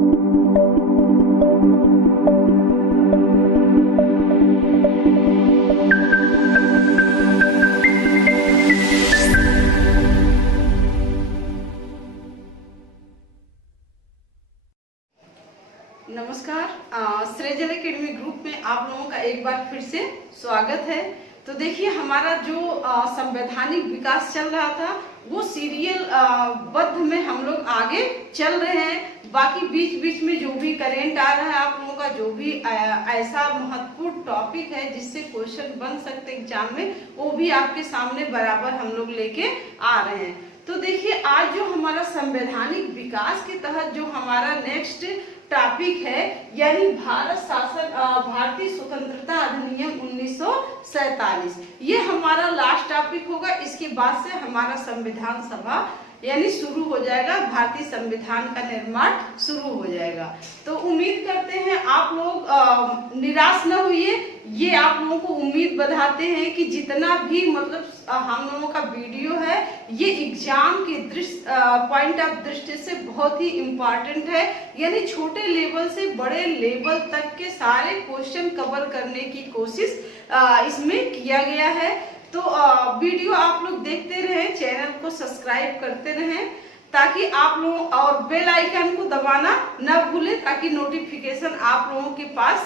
नमस्कार, सृजल academy group में आप लोगों का एक बार फिर से स्वागत है। तो देखिए, हमारा जो संवैधानिक विकास चल रहा था वो सीरियल बद्ध में हम लोग आगे चल रहे हैं। बाकी बीच बीच में जो भी करेंट आ रहा है, आप लोगों का जो भी ऐसा महत्वपूर्ण टॉपिक है जिससे क्वेश्चन बन सकते एग्जाम में, वो भी आपके सामने बराबर हम लोग लेके आ रहे हैं। तो देखिए, आज जो हमारा संवैधानिक विकास के तहत जो हमारा नेक्स्ट टॉपिक है, यानी भारतीय स्वतंत्रता अधिनियम 1947, ये हमारा लास्ट टॉपिक होगा। इसके बाद से हमारा संविधान सभा यानी शुरू हो जाएगा, भारतीय संविधान का निर्माण शुरू हो जाएगा। तो उम्मीद करते हैं आप लोग निराश न होइए। ये आप लोगों को उम्मीद बढ़ाते हैं कि जितना भी मतलब हम लोगों का वीडियो है, ये एग्जाम के पॉइंट ऑफ दृष्टि से बहुत ही इम्पोर्टेंट है। यानी छोटे लेवल से बड़े लेवल तक के सारे क्वेश्चन कवर करने की कोशिश इसमें किया गया है। तो वीडियो आप लोग देखते रहें, चैनल को सब्सक्राइब करते रहें, ताकि आप लोग और बेल आइकन को दबाना न भूलें, ताकि नोटिफिकेशन आप लोगों के पास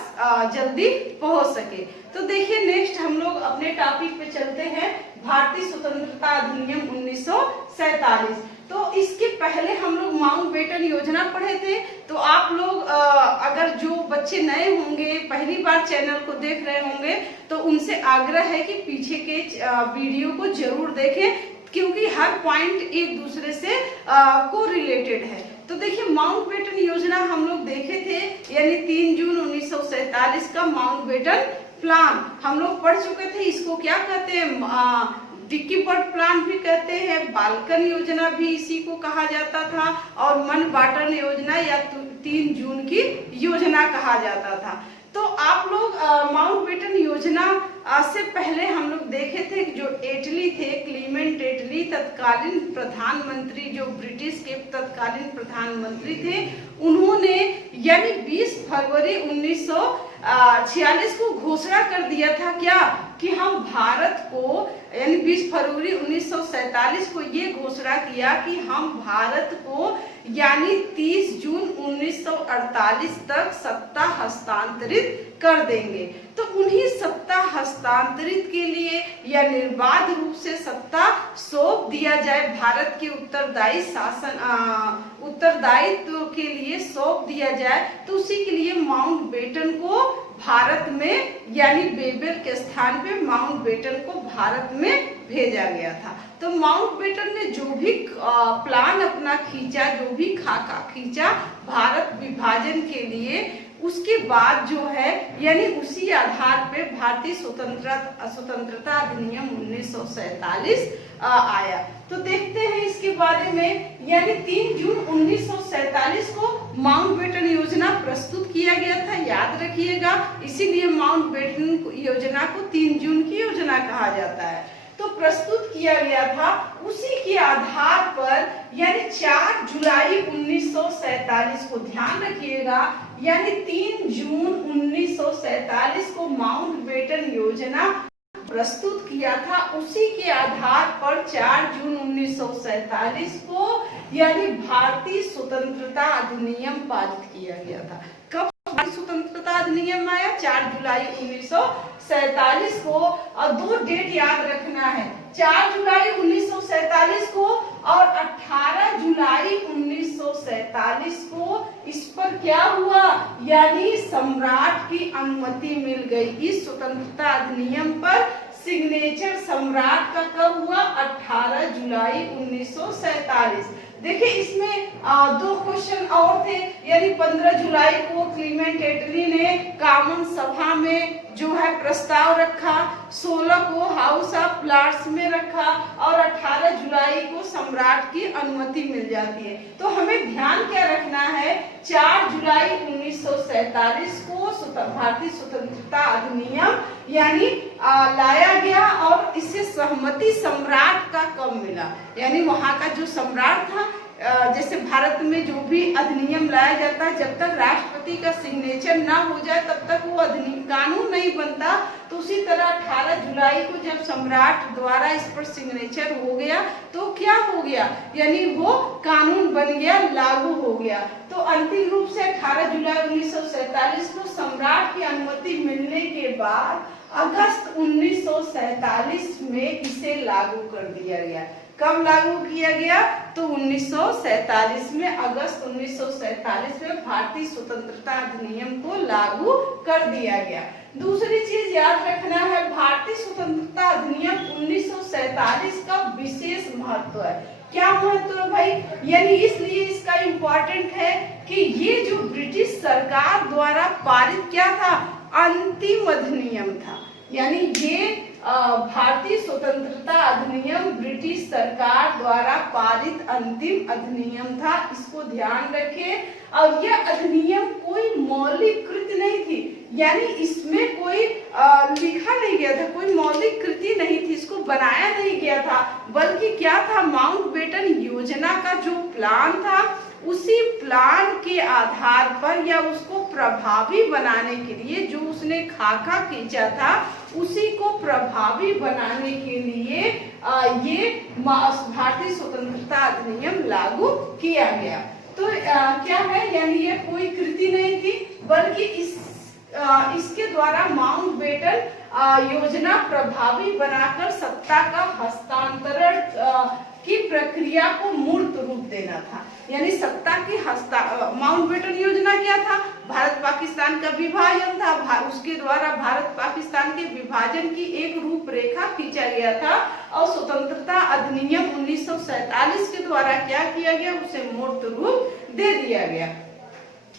जल्दी पहुंच सके। तो देखिए, नेक्स्ट हम लोग अपने टॉपिक पे चलते हैं, भारतीय स्वतंत्रता अधिनियम 1947। तो इसके पहले हम लोग माउंटबेटन योजना पढ़े थे। तो आप लोग अगर जो बच्चे नए होंगे, पहली बार चैनल को देख रहे होंगे, तो उनसे आग्रह है कि पीछे के वीडियो को जरूर देखें, क्योंकि हर पॉइंट एक दूसरे से को रिलेटेड है। तो देखिए, माउंटबेटन योजना हम लोग देखे थे, यानी 3 जून 1947 का माउंटबेटन प्लान हम लोग पढ़ चुके थे। इसको क्या कहते हैं, डिक्की बर्ड प्लान भी कहते हैं, बाल्कन योजना भी इसी को कहा जाता था, और मनबाटन योजना या 3 जून की योजना कहा जाता था। तो आप लोग माउंटबेटन योजना से पहले हम लोग देखे थे जो एटली थे, क्लीमेंट एटली, तत्कालीन प्रधानमंत्री, जो ब्रिटिश के तत्कालीन प्रधानमंत्री थे, उन्होंने यानी 20 फरवरी 1946 को घोषणा कर दिया था क्या, कि हम भारत को, यानी 20 फरवरी 1947 को ये घोषणा किया कि हम भारत को यानी 30 जून 1948 तक सत्ता हस्तांतरित कर देंगे। तो उन्हीं सत्ता हस्तांतरित के लिए या निर्बाध रूप से सत्ता सौंप दिया जाए, भारत के उत्तरदायित्व के लिए सौंप दिया जाए। तो उसी के लिए माउंटबेटन को भारत में, यानी बेबेल के स्थान पे माउंटबेटन को भारत में भेजा गया था। तो माउंटबेटन ने जो भी प्लान अपना खींचा, जो भी खाका खींचा भारत विभाजन के लिए, उसके बाद जो है, यानी उसी आधार पे भारतीय स्वतंत्रता अधिनियम 1947 आया। तो देखते हैं इसके बारे में। यानी 3 जून 1947 को माउंटबेटन योजना प्रस्तुत किया गया था, याद रखिएगा। इसीलिए माउंटबेटन योजना को 3 जून की योजना कहा जाता है। तो प्रस्तुत किया गया था, उसी के आधार पर यानी 4 जुलाई 1947 को ध्यान रखिएगा, यानी 3 जून 1947 को माउंटबेटन योजना प्रस्तुत किया था। उसी के आधार पर 4 जून 1947 को यानी भारतीय स्वतंत्रता अधिनियम पारित किया गया था। कब भारतीय स्वतंत्रता अधिनियम आया? 4 जुलाई 1947 को। और 2 डेट याद रखना है, 4 जुलाई 1947 को और 18 जुलाई 1947 को। इस पर क्या हुआ, यानी सम्राट की अनुमति मिल गई। इस स्वतंत्रता अधिनियम पर सिग्नेचर सम्राट का कब हुआ? 18 जुलाई 1947। देखिए, इसमें 2 क्वेश्चन और थे, यानी 15 जुलाई को क्लीमेंट एटली ने कॉमन सभा में जो है प्रस्ताव रखा, 16 को हाउस ऑफ लॉर्ड्स में रखा, और 18 जुलाई को सम्राट की अनुमति मिल जाती है। तो हमें ध्यान क्या रखना है, 4 जुलाई 1947 को भारतीय स्वतंत्रता अधिनियम यानी लाया गया, और इससे सहमति सम्राट का कब मिला, यानी वहां का जो सम्राट था जैसे भारत में जो भी अधिनियम लाया जाता है, जब तक राष्ट्रपति का सिग्नेचर ना हो जाए तब तक वो अधिनियम कानून नहीं बनता। तो उसी तरह 18 जुलाई को जब सम्राट द्वारा इस पर सिग्नेचर हो गया तो क्या हो गया, यानी वो कानून बन गया, लागू हो गया। तो अंतिम रूप से 18 जुलाई 1947 को सम्राट की अनुमति मिलने के बाद अगस्त 1947 में इसे लागू कर दिया गया। कब लागू किया गया, तो 1947 में, अगस्त 1947 में भारतीय स्वतंत्रता अधिनियम को लागू कर दिया गया। दूसरी चीज याद रखना है, भारतीय स्वतंत्रता अधिनियम 1947 का विशेष महत्व है। क्या महत्व है भाई, यानी इसलिए इसका इम्पोर्टेंट है कि ये जो ब्रिटिश सरकार द्वारा पारित क्या था, अंतिम अधिनियम था। यानी ये भारतीय स्वतंत्रता अधिनियम ब्रिटिश सरकार द्वारा पारित अंतिम अधिनियम था, इसको ध्यान रखें। और यह अधिनियम कोई मौलिक कृति नहीं थी, यानी इसमें कोई लिखा नहीं गया था, कोई मौलिक कृति नहीं थी, इसको बनाया नहीं गया था, बल्कि क्या था, माउंटबेटन योजना का जो प्लान था उसी प्लान के आधार पर या उसको प्रभावी बनाने के लिए जो उसने खाका खींचा था उसी को प्रभावी बनाने के लिए ये भारतीय स्वतंत्रता अधिनियम लागू किया गया। तो क्या है, यानी ये कोई कृति नहीं थी, बल्कि इसके द्वारा माउंटबेटन योजना प्रभावी बनाकर सत्ता का हस्तांतरण की प्रक्रिया को मूर्त रूप देना था। यानी सत्ता की माउंटबेटन योजना क्या था, भारत पाकिस्तान का विभाजन था, उसके द्वारा भारत पाकिस्तान के विभाजन की एक रूपरेखा खींचा गया था और स्वतंत्रता अधिनियम 1947 के द्वारा क्या किया गया, उसे मूर्त रूप दे दिया गया।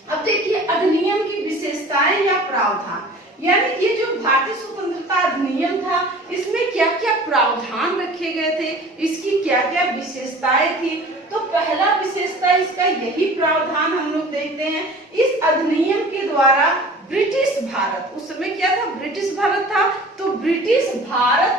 अब देखिए अधिनियम की विशेषताएं या प्रावधान, यानी ये जो भारतीय स्वतंत्रता अधिनियम था इसमें क्या क्या प्रावधान रखे गए थे, इसकी क्या क्या विशेषताएं थी। तो पहला विशेषता इसका यही प्रावधान हम लोग देखते हैं, इस अधिनियम के द्वारा ब्रिटिश भारत, उस समय क्या था, ब्रिटिश भारत था, तो ब्रिटिश भारत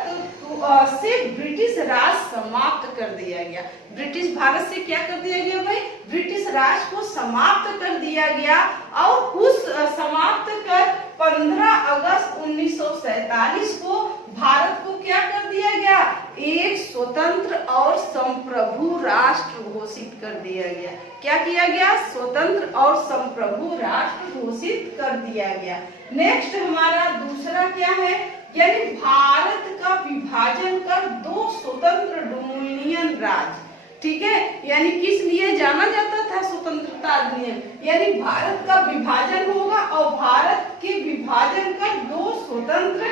से ब्रिटिश राज समाप्त कर दिया गया। ब्रिटिश भारत से क्या कर दिया गया भाई, ब्रिटिश राज को समाप्त कर दिया गया। और उस समाप्त कर 15 अगस्त 1947 को भारत को क्या कर दिया गया, एक स्वतंत्र और संप्रभु राष्ट्र घोषित कर दिया गया। क्या किया गया, स्वतंत्र और संप्रभु राष्ट्र घोषित कर दिया गया। नेक्स्ट हमारा दूसरा क्या है, यानी भारत का विभाजन कर 2 स्वतंत्र डोमिनियन राज्य, ठीक है, यानी किस लिए जाना जाता था स्वतंत्रता अधिनियम, यानी भारत का विभाजन होगा और भारत के विभाजन कर 2 स्वतंत्र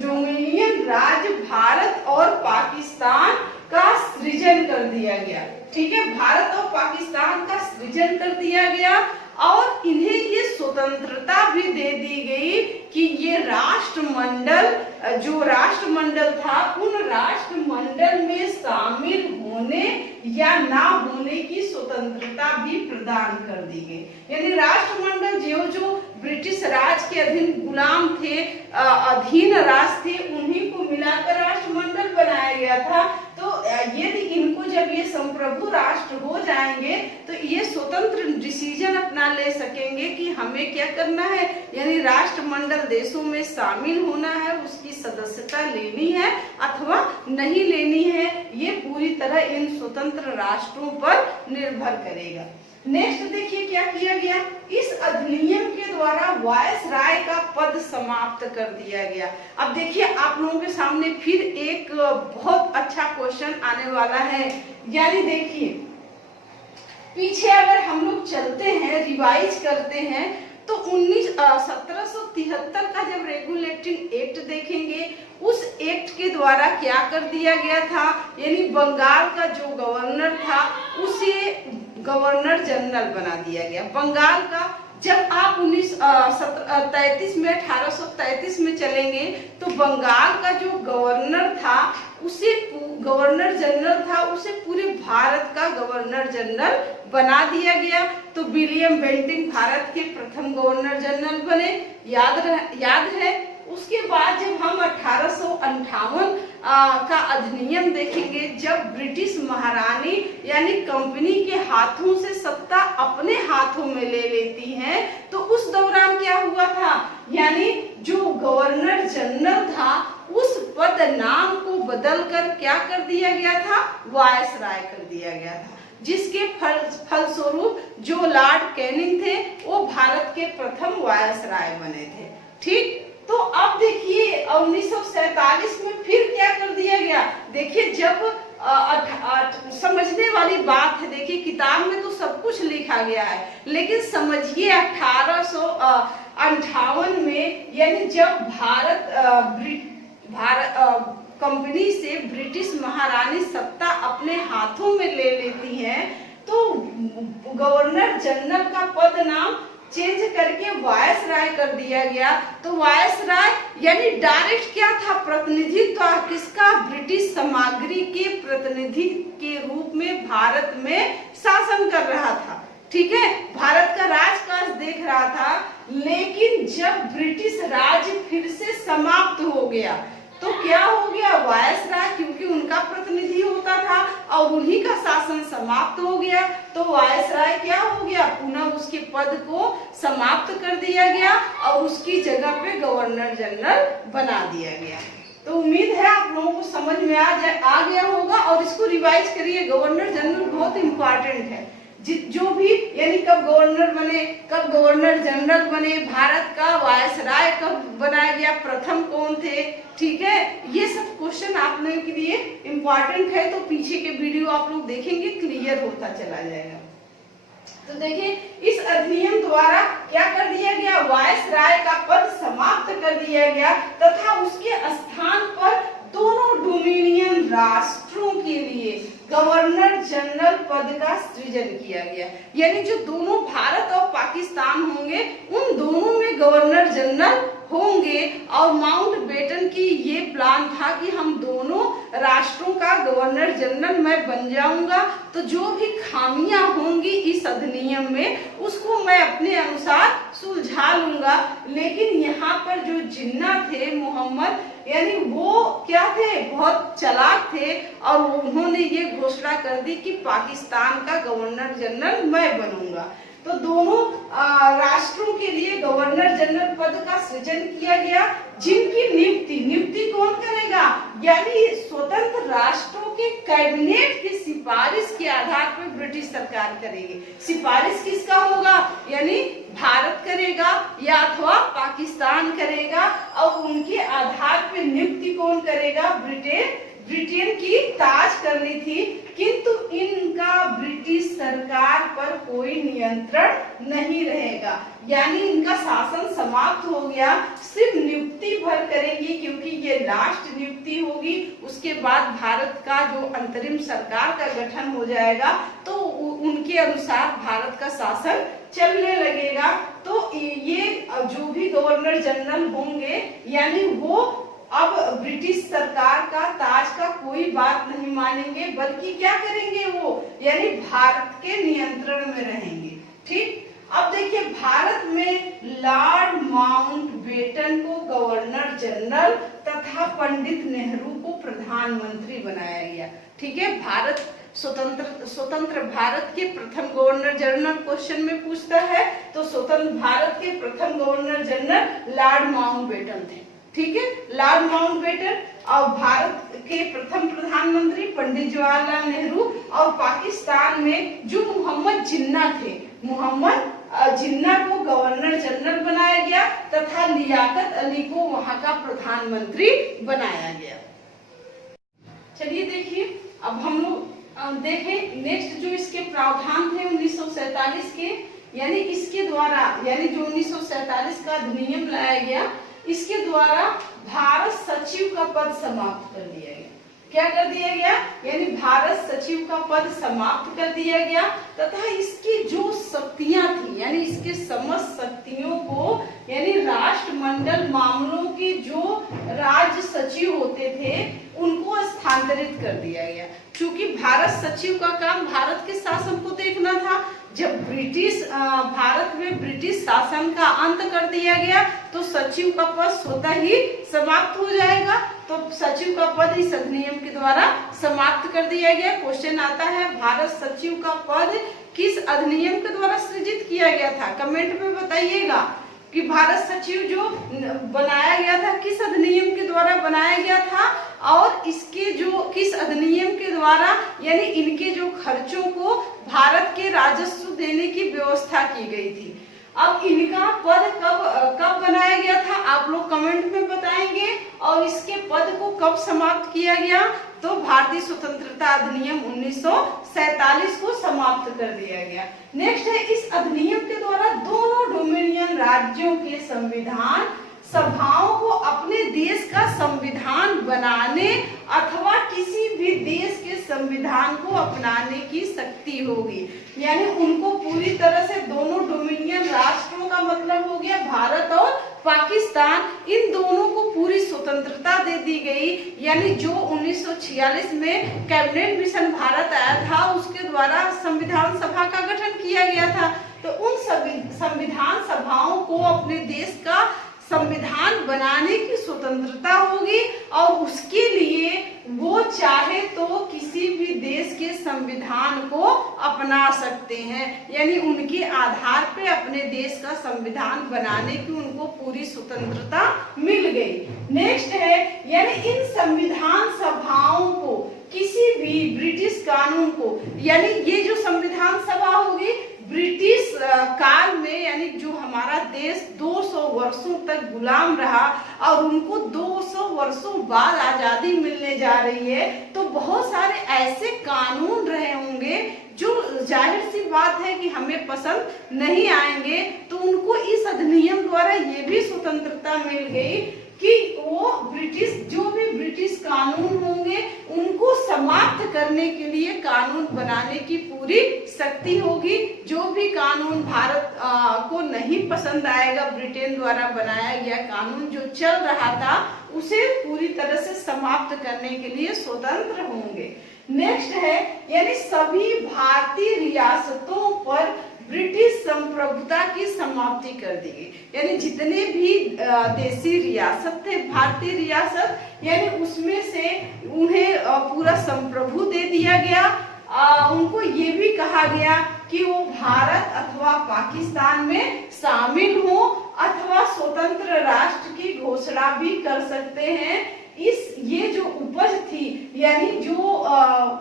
डोमिनियन राज्य भारत और पाकिस्तान का सृजन कर दिया गया। ठीक है, भारत और पाकिस्तान का सृजन कर दिया गया और इन्हें ये स्वतंत्रता भी दे दी गई कि ये राष्ट्रमंडल, जो राष्ट्रमंडल था, उन राष्ट्रमंडल में शामिल होने या ना होने की स्वतंत्रता भी प्रदान कर दी गई। यानी राष्ट्रमंडल जो ब्रिटिश राज के अधीन गुलाम थे, अधीन राज थे, उन्हीं को मिलाकर राष्ट्रमंडल बनाया गया था। तो यदि इनको जब ये संप्रभु राष्ट्र हो जाएंगे तो ये स्वतंत्र डिसीजन अपना ले सकेंगे कि हमें क्या करना है, यानी राष्ट्रमंडल देशों में शामिल होना है, उसकी सदस्यता लेनी है अथवा नहीं लेनी है, ये पूरी तरह इन स्वतंत्र राष्ट्रों पर निर्भर करेगा। नेक्स्ट देखिए क्या किया गया, इस अधिनियम के द्वारा वायसराय का पद समाप्त कर दिया गया। अब देखिए आप लोगों के सामने फिर एक बहुत अच्छा क्वेश्चन आने वाला है, यानी देखिए पीछे अगर हम लोग चलते हैं, रिवाइज करते हैं तो 1773 का जब रेगुलेटिंग एक्ट देखेंगे, उस एक्ट के द्वारा क्या कर दिया गया था, यानी बंगाल का जो गवर्नर था उसे गवर्नर जनरल बना दिया गया। बंगाल का जब आप 1833 में चलेंगे तो बंगाल का जो गवर्नर था उसे गवर्नर जनरल था, उसे पूरे भारत का गवर्नर जनरल बना दिया गया। तो विलियम बेंटिंक भारत के प्रथम गवर्नर जनरल बने। याद है उसके बाद जब हम 1858 का अधिनियम देखेंगे, जब ब्रिटिश महारानी यानी कंपनी के हाथों से सत्ता अपने हाथों में ले लेती हैं, तो उस दौरान क्या हुआ था, यानी जो गवर्नर जनरल था उस पद नाम को बदलकर क्या कर दिया गया था, वायसराय कर दिया गया था, जिसके फलस्वरूप जो लॉर्ड कैनिंग थे वो भारत के प्रथम वायसराय बने थे। ठीक, तो अब देखिए 1947 में फिर क्या कर दिया गया। देखिए जब समझने वाली बात है, देखिए किताब में तो सब कुछ लिखा गया है, लेकिन समझिए 1858 में, यानी जब भारत कंपनी से ब्रिटिश महारानी सत्ता अपने हाथों में ले लेती हैं, तो गवर्नर जनरल का पद नाम चेंज करके वायसराय कर दिया गया। तो वायसराय यानी डायरेक्ट क्या था, प्रतिनिधित्व किसका, ब्रिटिश सामग्री के प्रतिनिधि के रूप में भारत में शासन कर रहा था। ठीक है, भारत का राजकाज देख रहा था। लेकिन जब ब्रिटिश राज फिर से समाप्त हो गया, तो क्या हो गया, वायसराय, क्योंकि उनका प्रतिनिधि होता था और उन्हीं का शासन समाप्त हो गया, तो वायसराय क्या हो गया, पुनः उसके पद को समाप्त कर दिया गया और उसकी जगह पे गवर्नर जनरल बना दिया गया। तो उम्मीद है आप लोगों को समझ में आ गया होगा, और इसको रिवाइज करिए। गवर्नर जनरल बहुत इंपॉर्टेंट है। जो भी यानी कब गवर्नर बने, कब गवर्नर जनरल बने, भारत का वायसराय कब बनाया गया, प्रथम कौन थे, ठीक है, ये सब क्वेश्चन आप लोगों के लिए इम्पोर्टेंट है। तो पीछे के वीडियो आप लोग देखेंगे, क्लियर होता चला जाएगा। तो देखिए इस अधिनियम द्वारा क्या कर दिया गया, वायसराय का पद समाप्त कर दिया गया तथा उसके स्थान पर दोनों डोमिनियन राष्ट्रों के लिए गवर्नर जनरल पद का सृजन किया गया। यानी जो दोनों भारत और पाकिस्तान होंगे, उन दोनों में गवर्नर जनरल होंगे। और माउंटबेटन की ये प्लान था कि हम दोनों राष्ट्रों का गवर्नर जनरल मैं बन जाऊंगा, तो जो भी खामियां होंगी इस अधिनियम में उसको मैं अपने अनुसार सुलझा लूंगा। लेकिन यहाँ पर जो जिन्ना थे, मोहम्मद, यानी वो क्या थे, बहुत चालाक थे और उन्होंने ये घोषणा कर दी कि पाकिस्तान का गवर्नर जनरल मैं बनूंगा। तो दोनों राष्ट्रों के लिए गवर्नर जनरल पद का सृजन किया गया, जिनकी नियुक्ति कौन करेगा, यानी स्वतंत्र राष्ट्रों के कैबिनेट की सिफारिश के आधार पर ब्रिटिश सरकार करेगी। सिफारिश किसका होगा, यानी भारत करेगा या अथवा पाकिस्तान करेगा, और उनके आधार पर नियुक्ति कौन करेगा, ब्रिटेन की ताज करनी थी। किंतु इनका ब्रिटिश सरकार पर कोई नियंत्रण नहीं रहेगा, यानी इनका शासन समाप्त हो गया, सिर्फ नियुक्ति भर करेंगी, क्योंकि ये लास्ट नियुक्ति होगी। उसके बाद भारत का जो अंतरिम सरकार का गठन हो जाएगा, तो उनके अनुसार भारत का शासन चलने लगेगा। तो ये जो भी गवर्नर जनरल होंगे, यानी वो अब ब्रिटिश सरकार का ताज का कोई बात नहीं मानेंगे, बल्कि क्या करेंगे वो, यानी भारत के नियंत्रण में रहेंगे। ठीक, अब देखिए भारत में लॉर्ड माउंटबेटन को गवर्नर जनरल तथा पंडित नेहरू को प्रधानमंत्री बनाया गया। ठीक है, भारत स्वतंत्र भारत के प्रथम गवर्नर जनरल क्वेश्चन में पूछता है, तो स्वतंत्र भारत के प्रथम गवर्नर जनरल लॉर्ड माउंटबेटन थे। ठीक है, लॉर्ड माउंटबेटन, और भारत के प्रथम प्रधानमंत्री पंडित जवाहरलाल नेहरू, और पाकिस्तान में जो मोहम्मद जिन्ना थे, मोहम्मद जिन्ना को गवर्नर जनरल बनाया गया तथा लियाकत अली को वहां का प्रधानमंत्री बनाया गया। चलिए देखिए, अब हम लोग देखें नेक्स्ट जो इसके प्रावधान थे 1947 के, यानी इसके द्वारा, यानी जो 1947 का अधिनियम लाया गया, इसके द्वारा भारत सचिव का पद समाप्त कर दिया गया। क्या कर दिया गया, यानी भारत सचिव का पद समाप्त कर दिया गया तथा इसकी जो शक्तियां थी, यानी इसके समस्त शक्तियों को, यानी राष्ट्रमंडल मामलों के जो राज्य सचिव होते थे उनको स्थानांतरित कर दिया गया। क्योंकि भारत सचिव का काम भारत के शासन को देखना था, जब ब्रिटिश भारत में ब्रिटिश शासन का अंत कर दिया गया तो सचिव का पद स्वतः ही समाप्त हो जाएगा। तो सचिव का पद इस अधिनियम के द्वारा समाप्त कर दिया गया। क्वेश्चन आता है भारत सचिव का पद किस अधिनियम के द्वारा सृजित किया गया था? कमेंट में बताइएगा कि भारत सचिव जो बनाया गया था किस अधिनियम के द्वारा बनाया गया था और इसके जो किस अधिनियम के द्वारा यानी इनके जो खर्चों को भारत के राजस्व देने की व्यवस्था की गई थी। अब इनका पद कब बनाया गया था आप लोग कमेंट में बताएंगे और इसके पद को कब समाप्त किया गया? तो भारतीय स्वतंत्रता अधिनियम 1947 को समाप्त कर दिया गया। नेक्स्ट है इस अधिनियम के द्वारा दोनों डोमिनियन राज्यों के संविधान सभाओं को अपने देश का संविधान बनाने अथवा किसी भी देश के संविधान को अपनाने की शक्ति होगी। यानी उनको पूरी तरह से दोनों डोमिनियन राष्ट्रों का मतलब हो गया भारत और पाकिस्तान, इन दोनों को पूरी स्वतंत्रता दे दी गई। यानी जो 1946 में कैबिनेट मिशन भारत आया था उसके द्वारा संविधान सभा का गठन किया गया था। तो उन संविधान सभाओं को अपने देश का संविधान बनाने की स्वतंत्रता होगी और उसके लिए वो चाहे तो किसी भी देश के संविधान को अपना सकते हैं। यानी उनके आधार पे अपने देश का संविधान बनाने की उनको पूरी स्वतंत्रता मिल गई। नेक्स्ट है यानी इन संविधान सभाओं को किसी भी ब्रिटिश कानून को यानी ये जो संविधान सभा होगी ब्रिटिश काल में यानी जो हमारा देश 200 वर्षों तक गुलाम रहा और उनको 200 वर्षों बाद आजादी मिलने जा रही है तो बहुत सारे ऐसे कानून रहे होंगे जो जाहिर सी बात है कि हमें पसंद नहीं आएंगे। तो उनको इस अधिनियम द्वारा ये भी स्वतंत्रता मिल गई कि वो ब्रिटिश जो भी ब्रिटिश कानून होंगे उनको समाप्त करने के लिए कानून बनाने की पूरी शक्ति होगी। जो भी कानून भारत को नहीं पसंद आएगा ब्रिटेन द्वारा बनाया गया कानून जो चल रहा था उसे पूरी तरह से समाप्त करने के लिए स्वतंत्र होंगे। नेक्स्ट है यानी सभी भारतीय रियासतों पर ब्रिटिश संप्रभुता की समाप्ति कर दी गई। यानी जितने भी देसी रियासत थे भारतीय रियासत यानी उसमें से उन्हें पूरा संप्रभु दे दिया गया। उनको ये भी कहा गया कि वो भारत अथवा पाकिस्तान में शामिल हो अथवा स्वतंत्र राष्ट्र की घोषणा भी कर सकते हैं। इस ये जो उपज थी यानी जो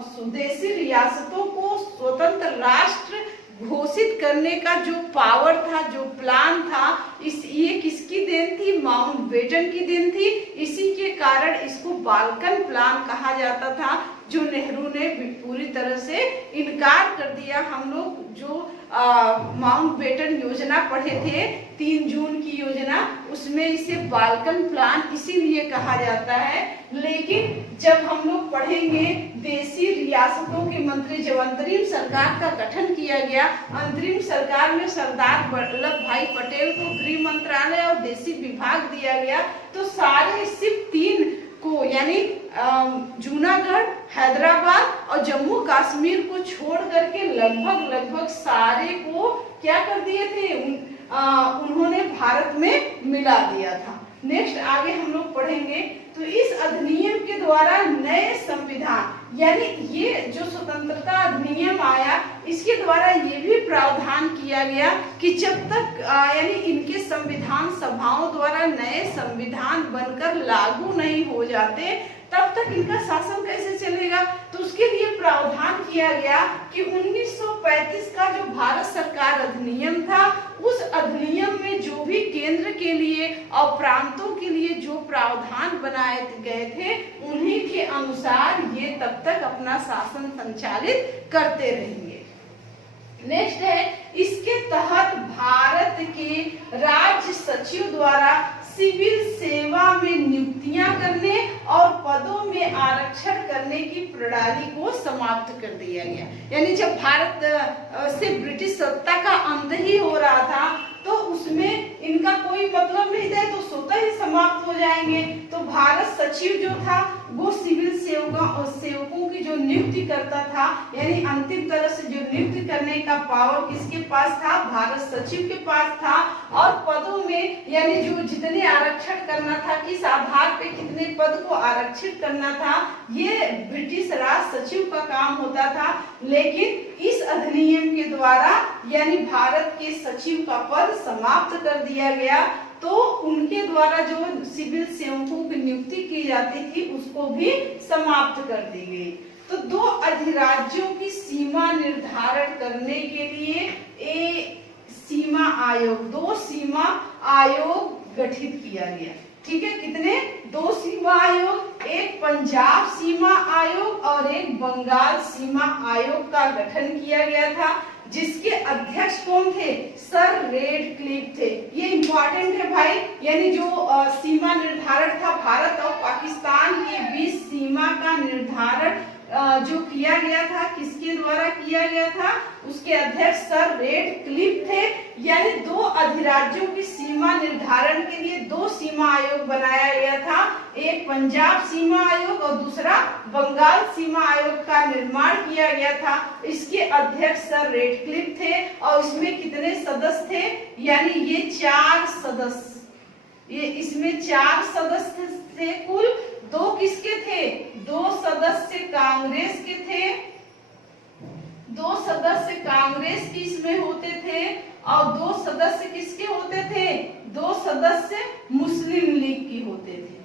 स्वदेशी रियासतों को स्वतंत्र राष्ट्र घोषित करने का जो पावर था जो प्लान था ये किसकी देन थी? माउंटबेटन की देन थी। इसी के कारण इसको बाल्कन प्लान कहा जाता था जो नेहरू ने पूरी तरह से इनकार कर दिया। हम लोग जो माउंटबेटन योजना पढ़े थे 3 जून की योजना उसमें इसे बाल्कन प्लान इसीलिए कहा जाता है। लेकिन जब हम लोग पढ़ेंगे देसी रियासतों के मंत्री जब अंतरिम सरकार का गठन किया गया अंतरिम सरकार में सरदार वल्लभ भाई पटेल को गृह मंत्रालय और देसी विभाग दिया गया तो सारे सिर्फ 3 को यानी जूनागढ़ हैदराबाद और जम्मू कश्मीर को छोड़ करके लगभग सारे को क्या कर दिए थे उन्होंने भारत में मिला दिया था। नेक्स्ट आगे हम लोग पढ़ेंगे तो इस अधिनियम के द्वारा नए संविधान यानी ये जो स्वतंत्रता अधिनियम आया इसके द्वारा ये भी प्रावधान किया गया कि जब तक यानी इनके संविधान सभाओं द्वारा नए संविधान बनकर लागू नहीं हो जाते तब तक इनका शासन कैसे चलेगा। तो उसके लिए प्रावधान किया गया कि 1935 का जो भारत सरकार अधिनियम था उस अधिनियम में जो भी केंद्र के लिए और प्रांतों के लिए जो प्रावधान बनाए गए थे उन्हीं के अनुसार ये तब तक अपना शासन संचालित करते रहेंगे। नेक्स्ट है इसके तहत भारत के राज्य सचिव द्वारा सिविल सेवा में नियुक्तियां करने और पदों में आरक्षण करने की प्रणाली को समाप्त कर दिया गया। यानी जब भारत से ब्रिटिश सत्ता का अंत ही हो रहा था तो उसमें इनका कोई मतलब नहीं था तो स्वतः ही समाप्त हो जाएंगे। तो भारत सचिव जो था वो सिविल सेवकों की जो नियुक्ति करता था, यानी अंतिम तरह से जो नियुक्ति करने का पावर किसके पास था, भारत सचिव के पास था। और पदों में यानी जो जितने आरक्षण करना था, किस आधार पे कितने पद को आरक्षित करना था, ये ब्रिटिश राज सचिव का काम होता था। लेकिन इस अधिनियम के द्वारा यानी भारत के सचिव का पद समाप्त कर दिया गया, तो उनके द्वारा जो सिविल सेवकों की नियुक्ति की जाती थी उसको भी समाप्त कर दी गई। तो दो अधिराज्यों की सीमा निर्धारण करने के लिए दो सीमा आयोग गठित किया गया। ठीक है, कितने? दो सीमा आयोग, एक पंजाब सीमा आयोग और एक बंगाल सीमा आयोग का गठन किया गया था, जिसके अध्यक्ष कौन थे? सर रेडक्लिफ थे। ये इंपॉर्टेंट है भाई, यानी जो सीमा निर्धारण था, भारत और पाकिस्तान के बीच सीमा का निर्धारण जो किया गया था, किसके द्वारा किया गया था? उसके अध्यक्ष सर रेडक्लिफ थे। यानी दो अधिराज्यों की सीमा निर्धारण के लिए दो सीमा आयोग बनाया गया था, एक पंजाब सीमा आयोग और दूसरा बंगाल सीमा आयोग का निर्माण किया गया था। इसके अध्यक्ष सर रेडक्लिफ थे और इसमें कितने सदस्य थे? यानी ये 4 सदस्य, इसमें 4 सदस्य थे कुल। दो किसके थे? 2 सदस्य कांग्रेस के थे, 2 सदस्य कांग्रेस की इसमें होते थे और 2 सदस्य किसके होते थे? 2 सदस्य मुस्लिम लीग की होते थे,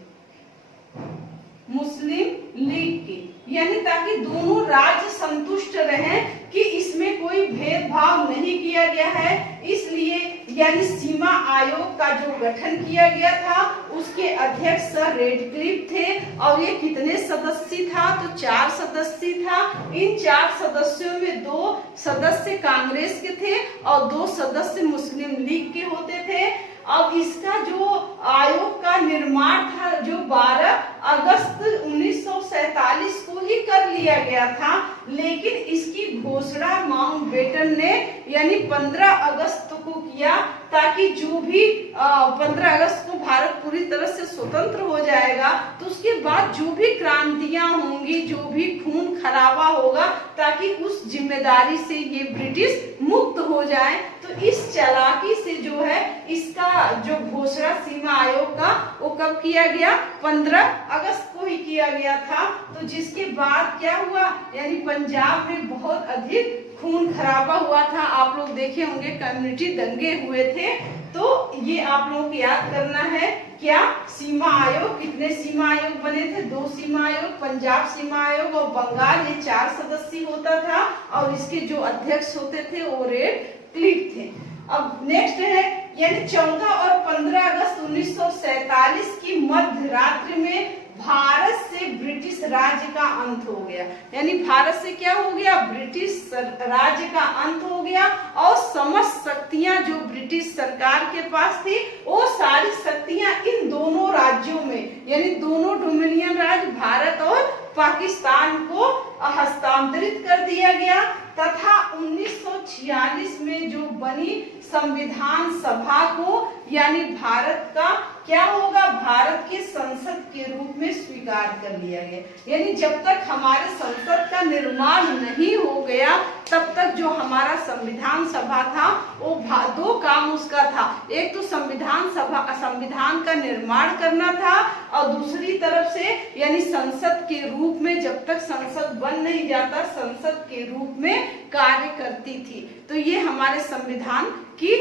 मुस्लिम लीग के। यानी ताकि दोनों राज्य संतुष्ट रहें कि इसमें कोई भेदभाव नहीं किया गया है, इसलिए यानी सीमा आयोग का जो गठन किया गया था उसके अध्यक्ष सर रेडक्लिफ थे। और ये कितने सदस्य था? तो 4 सदस्य था। इन 4 सदस्यों में 2 सदस्य कांग्रेस के थे और 2 सदस्य मुस्लिम लीग के होते थे। अब इसका जो आयोग का निर्माण था जो 12 अगस्त 1947 को ही कर लिया गया था, लेकिन इसकी घोषणा माउंटबेटन ने यानी 15 अगस्त को किया, ताकि जो भी 15 अगस्त को भारत पूरी तरह से स्वतंत्र हो जाएगा, तो उसके बाद जो भी क्रांतियां होंगी, जो भी खून खराबा होगा, ताकि उस जिम्मेदारी से ये ब्रिटिश मुक्त हो जाए। तो इस चालाकी से जो है इसका जो घोषणा सीमा आयोग का वो कब किया गया? 15 अगस्त को ही किया गया था। तो जिसके बाद क्या हुआ, यानी पंजाब में बहुत अधिक खून खराबा हुआ था। आप लोग देखे होंगे कम्युनिटी दंगे हुए थे। तो ये आप लोगों को याद करना है। क्या सीमा आयोग, कितने सीमा आयोग बने थे? 2 सीमा आयोग, पंजाब सीमा आयोग और बंगाल, ये 4 सदस्य होता था और इसके जो अध्यक्ष होते थे वो रेडक्लिफ थे। अब नेक्स्ट है यानी 14 और 15 अगस्त 1947 की मध्य रात्रि में भारत से ब्रिटिश राज्य का अंत हो गया। यानी भारत से क्या हो गया? ब्रिटिश राज्य का अंत हो गया और समस्त शक्तियां जो ब्रिटिश सरकार के पास थी वो सारी शक्तियां इन दोनों राज्यों में यानी दोनों डोमिनियन राज्य भारत और पाकिस्तान को हस्तांतरित कर दिया गया। तथा 1946 में जो बनी संविधान सभा को यानी भारत का क्या होगा? भारत के संसद के रूप में स्वीकार कर लिया गया। यानी जब तक हमारे संसद का निर्माण नहीं हो गया तब तक जो हमारा संविधान सभा था वो 2 काम उसका था। एक तो संविधान का निर्माण करना था और दूसरी तरफ से यानी संसद के रूप में जब तक संसद बन नहीं जाता संसद के रूप में कार्य करती थी। तो ये हमारे संविधान की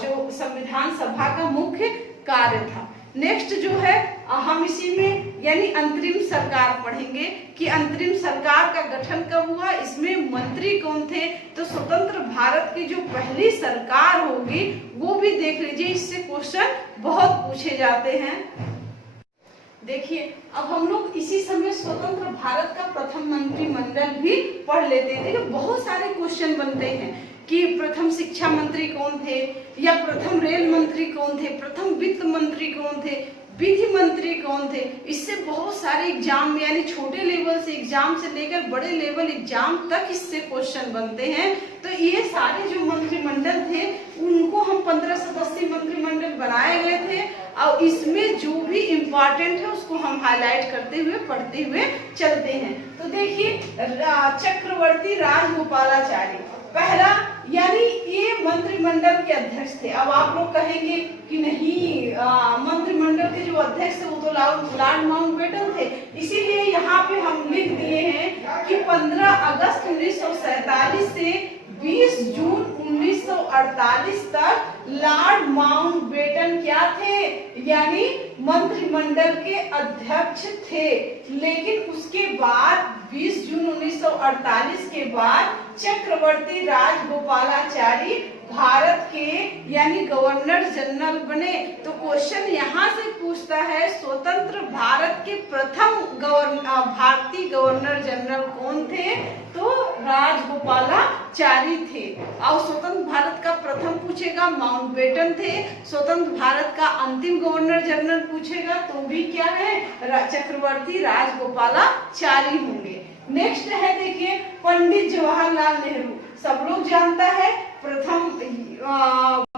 जो संविधान सभा का मुख्य कार्य था। नेक्स्ट जो है हम इसी में यानी अंतरिम सरकार पढ़ेंगे कि अंतरिम सरकार का गठन कब हुआ, इसमें मंत्री कौन थे। तो स्वतंत्र भारत की जो पहली सरकार होगी वो भी देख लीजिए, इससे क्वेश्चन बहुत पूछे जाते हैं। देखिए अब हम लोग इसी समय स्वतंत्र भारत का प्रथम मंत्रिमंडल भी पढ़ लेते हैं। देखिए बहुत सारे क्वेश्चन बनते हैं कि प्रथम शिक्षा मंत्री कौन थे या प्रथम रेल मंत्री कौन थे, प्रथम वित्त मंत्री कौन थे, विधि मंत्री कौन थे। इससे बहुत सारे एग्जाम में यानी छोटे लेवल से एग्जाम से लेकर बड़े लेवल एग्जाम तक इससे क्वेश्चन बनते हैं। तो ये सारे जो मंत्रिमंडल थे उनको हम 15 सदस्यीय मंत्रिमंडल बनाए गए थे और इसमें जो भी इम्पोर्टेंट है उसको हम हाईलाइट करते हुए पढ़ते हुए चलते हैं। तो देखिए चक्रवर्ती राजगोपालाचारी पहला, यानी ये मंत्रिमंडल के अध्यक्ष थे। अब आप लोग कहेंगे कि नहीं, मंत्रिमंडल के जो अध्यक्ष थे वो तो लॉर्ड माउंटबेटन थे, इसीलिए यहाँ पे हम लिख दिए हैं कि 15 अगस्त 1947 से 20 जून 1948 तक लॉर्ड माउंटबेटन क्या थे, यानी मंत्रिमंडल के अध्यक्ष थे। लेकिन उसके बाद 20 जून 1948 के बाद चक्रवर्ती राजगोपालाचारी भारत के यानी गवर्नर जनरल बने। तो क्वेश्चन यहाँ से पूछता है स्वतंत्र भारत के प्रथम भारतीय गवर्नर जनरल कौन थे, तो राजगोपालाचारी थे। और स्वतंत्र भारत का प्रथम पूछेगा माउंटबेटन थे, स्वतंत्र भारत का अंतिम गवर्नर जनरल पूछेगा तो भी क्या है, चक्रवर्ती राजगोपालाचारी होंगे। नेक्स्ट है देखिए पंडित जवाहरलाल नेहरू, सब लोग जानता है प्रथम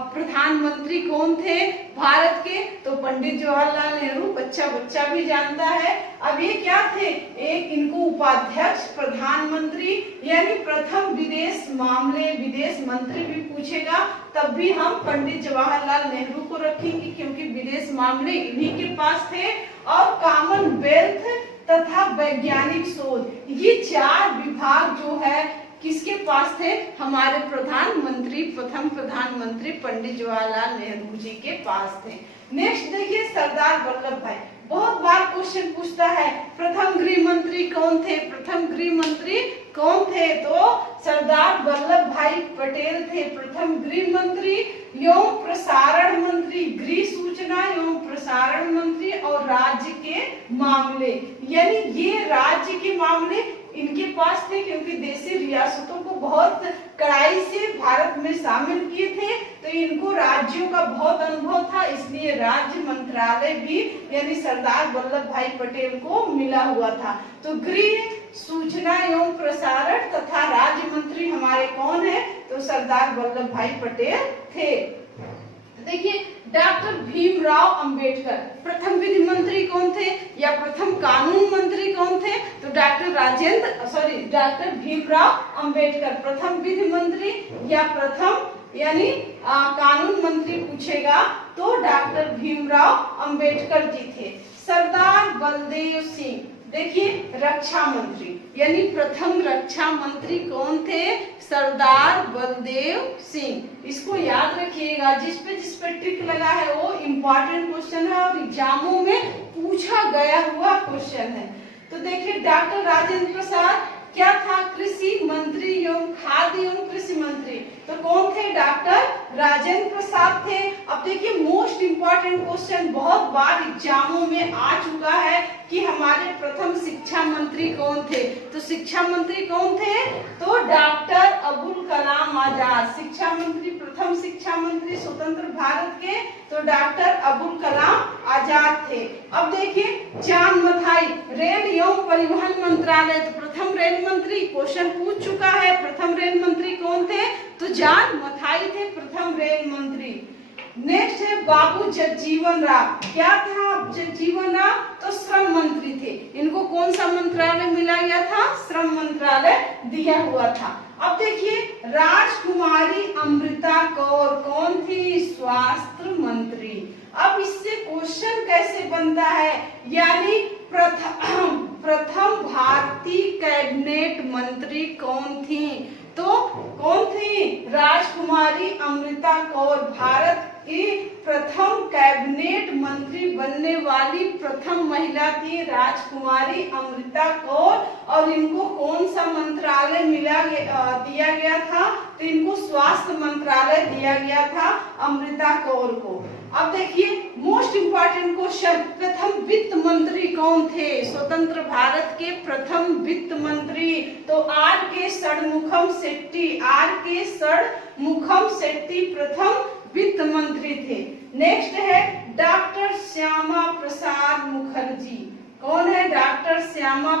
प्रधानमंत्री कौन थे भारत के, तो पंडित जवाहरलाल नेहरू, बच्चा बच्चा भी जानता है। अब ये क्या थे, एक इनको उपाध्यक्ष प्रधानमंत्री यानी प्रथम विदेश मंत्री भी पूछेगा तब भी हम पंडित जवाहरलाल नेहरू को रखेंगे क्योंकि विदेश मामले इन्हीं के पास थे। और कॉमनवेल्थ तथा वैज्ञानिक शोध, ये 4 विभाग जो है किसके पास थे, हमारे प्रथम प्रधानमंत्री पंडित जवाहरलाल नेहरू जी के पास थे। नेक्स्ट देखिए सरदार वल्लभ भाई, बहुत बार क्वेश्चन पूछता है प्रथम गृह मंत्री कौन थे, तो सरदार वल्लभ भाई पटेल थे प्रथम गृह मंत्री एवं प्रसारण मंत्री, गृह सूचना एवं प्रसारण मंत्री और राज्य के मामले, यानी ये राज्य के मामले इनके पास थे क्योंकि देशी रियासतों को बहुत कड़ाई से भारत में शामिल किए थे, तो इनको राज्यों का बहुत अनुभव था, इसलिए राज्य मंत्रालय भी यानी सरदार वल्लभ भाई पटेल को मिला हुआ था। तो गृह सूचना एवं प्रसारण तथा राज्य मंत्री हमारे कौन है, तो सरदार वल्लभ भाई पटेल थे। देखिए डॉक्टर भीमराव अंबेडकर प्रथम विधि मंत्री कौन थे या प्रथम कानून मंत्री कौन थे, तो डॉक्टर भीमराव अंबेडकर प्रथम विधि मंत्री या प्रथम यानी कानून मंत्री पूछेगा तो डॉक्टर भीमराव अंबेडकर जी थे। सरदार बलदेव सिंह, देखिए रक्षा मंत्री यानी प्रथम रक्षा मंत्री कौन थे, सरदार बलदेव सिंह। इसको याद रखिएगा, जिस पे ट्रिक लगा है वो इम्पोर्टेंट क्वेश्चन है और एग्जामों में पूछा गया हुआ क्वेश्चन है। तो देखिए डॉक्टर राजेंद्र प्रसाद क्या था, कृषि मंत्री एवं खाद्य एवं कृषि मंत्री, तो कौन थे, डॉक्टर राजेंद्र प्रसाद थे। अब देखिए मोस्ट इम्पोर्टेंट क्वेश्चन बहुत बार एग्जामों में आ चुका है कि हमारे प्रथम शिक्षा मंत्री कौन थे, तो शिक्षा मंत्री कौन थे, तो डॉक्टर अबुल कलाम आजाद, शिक्षा मंत्री प्रथम शिक्षा मंत्री स्वतंत्र भारत के, तो डॉक्टर अबुल कलाम आजाद थे। अब देखिए चांद मथाई रेल एवं परिवहन मंत्रालय, तो प्रथम रेल मंत्री क्वेश्चन पूछ चुका है, प्रथम रेल मंत्री कौन थे, तो जान मथाई थे प्रथम रेल मंत्री। नेक्स्ट है बाबू जगजीवन राम, क्या था जगजीवन राम, तो श्रम मंत्री थे, इनको कौन सा मंत्रालय मिला गया था, श्रम मंत्रालय दिया हुआ था। अब देखिए राजकुमारी अमृता कौर कौन थी, स्वास्थ्य मंत्री। अब इससे क्वेश्चन कैसे बनता है, यानी प्रथम भारतीय कैबिनेट मंत्री कौन थी, तो कौन थी, राजकुमारी अमृता कौर, भारत की प्रथम कैबिनेट मंत्री बनने वाली प्रथम महिला थी राजकुमारी अमृता कौर। और इनको कौन सा मंत्रालय दिया गया था, तो इनको स्वास्थ्य मंत्रालय दिया गया था अमृता कौर को। अब देखिए मोस्ट इंपॉर्टेंट क्वेश्चन, प्रथम वित्त मंत्री कौन थे, स्वतंत्र भारत के प्रथम वित्त मंत्री, तो R.K. षणमुखम शेट्टी प्रथम वित्त मंत्री थे। नेक्स्ट है डॉक्टर श्यामा प्रसाद मुखर्जी, कौन है, डॉक्टर श्यामा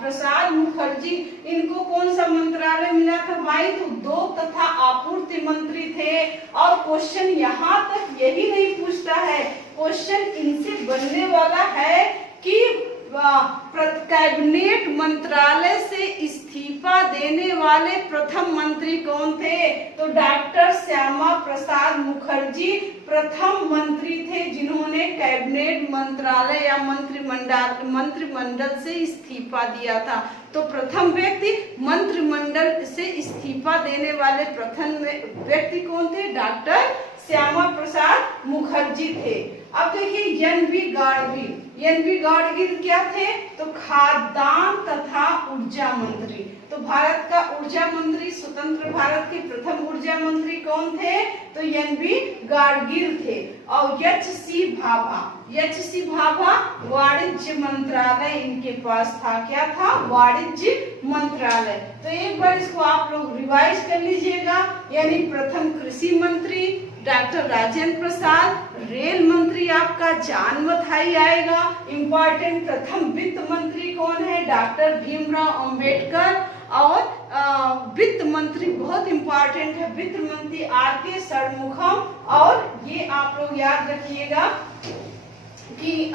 प्रसाद मुखर्जी, इनको कौन सा मंत्रालय मिला था, वायु उद्योग तथा आपूर्ति मंत्री थे। और क्वेश्चन यहाँ तक यही नहीं पूछता है, क्वेश्चन इनसे बनने वाला है कि कैबिनेट मंत्रालय से इस्तीफा देने वाले प्रथम मंत्री कौन थे? तो डॉक्टर श्यामा प्रसाद मुखर्जी प्रथम मंत्री थे जिन्होंने कैबिनेट मंत्रालय या मंत्रिमंडल से इस्तीफा दिया था। तो प्रथम व्यक्ति मंत्रिमंडल से इस्तीफा देने वाले प्रथम व्यक्ति कौन थे? डॉक्टर श्यामा प्रसाद मुखर्जी थे। अब देखिए एन.वी. गाडगिल। एन.वी. गाडगिल क्या थे? तो खाद्यान्न तथा ऊर्जा मंत्री। तो भारत का ऊर्जा मंत्री, स्वतंत्र भारत के प्रथम ऊर्जा मंत्री कौन थे? तो एन.वी. गाडगिल थे। और एच.सी. भाभा, एच.सी. भाभा वाणिज्य मंत्रालय इनके पास था। क्या था? वाणिज्य मंत्रालय। तो एक बार इसको आप लोग रिवाइज कर लीजिएगा। यानी प्रथम कृषि मंत्री डॉक्टर राजेंद्र प्रसाद, रेल मंत्री आपका जान मथाई आएगा। इम्पोर्टेंट प्रथम वित्त मंत्री कौन है? डॉक्टर भीमराव अंबेडकर। और वित्त मंत्री बहुत इंपॉर्टेंट है, वित्त मंत्री आर.के. षणमुखम। और ये आप लोग याद रखिएगा कि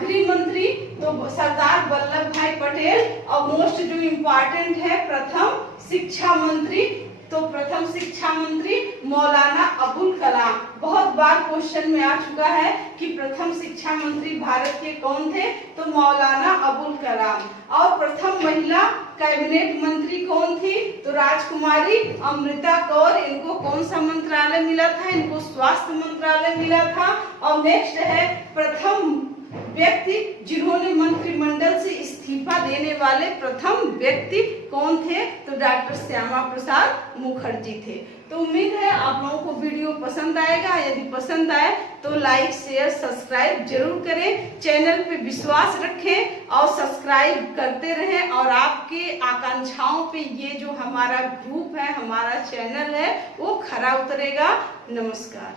गृह मंत्री तो सरदार वल्लभ भाई पटेल। और मोस्ट जो इम्पोर्टेंट है प्रथम शिक्षा मंत्री, तो प्रथम शिक्षा मंत्री मौलाना अबुल कलाम। बहुत बार क्वेश्चन में आ चुका है कि प्रथम शिक्षा मंत्री भारत के कौन थे? तो मौलाना अबुल कलाम। और प्रथम महिला कैबिनेट मंत्री कौन थी? तो राजकुमारी अमृता कौर। इनको कौन सा मंत्रालय मिला था? इनको स्वास्थ्य मंत्रालय मिला था। और नेक्स्ट है प्रथम व्यक्ति जिन्होंने मंत्रिमंडल से इस्तीफा देने वाले प्रथम व्यक्ति कौन थे? तो डॉक्टर श्यामा प्रसाद मुखर्जी थे। तो उम्मीद है आप लोगों को वीडियो पसंद आएगा। यदि पसंद आए तो लाइक शेयर सब्सक्राइब जरूर करें। चैनल पे विश्वास रखें और सब्सक्राइब करते रहें। और आपके आकांक्षाओं पे ये जो हमारा ग्रुप है, हमारा चैनल है, वो खरा उतरेगा। नमस्कार।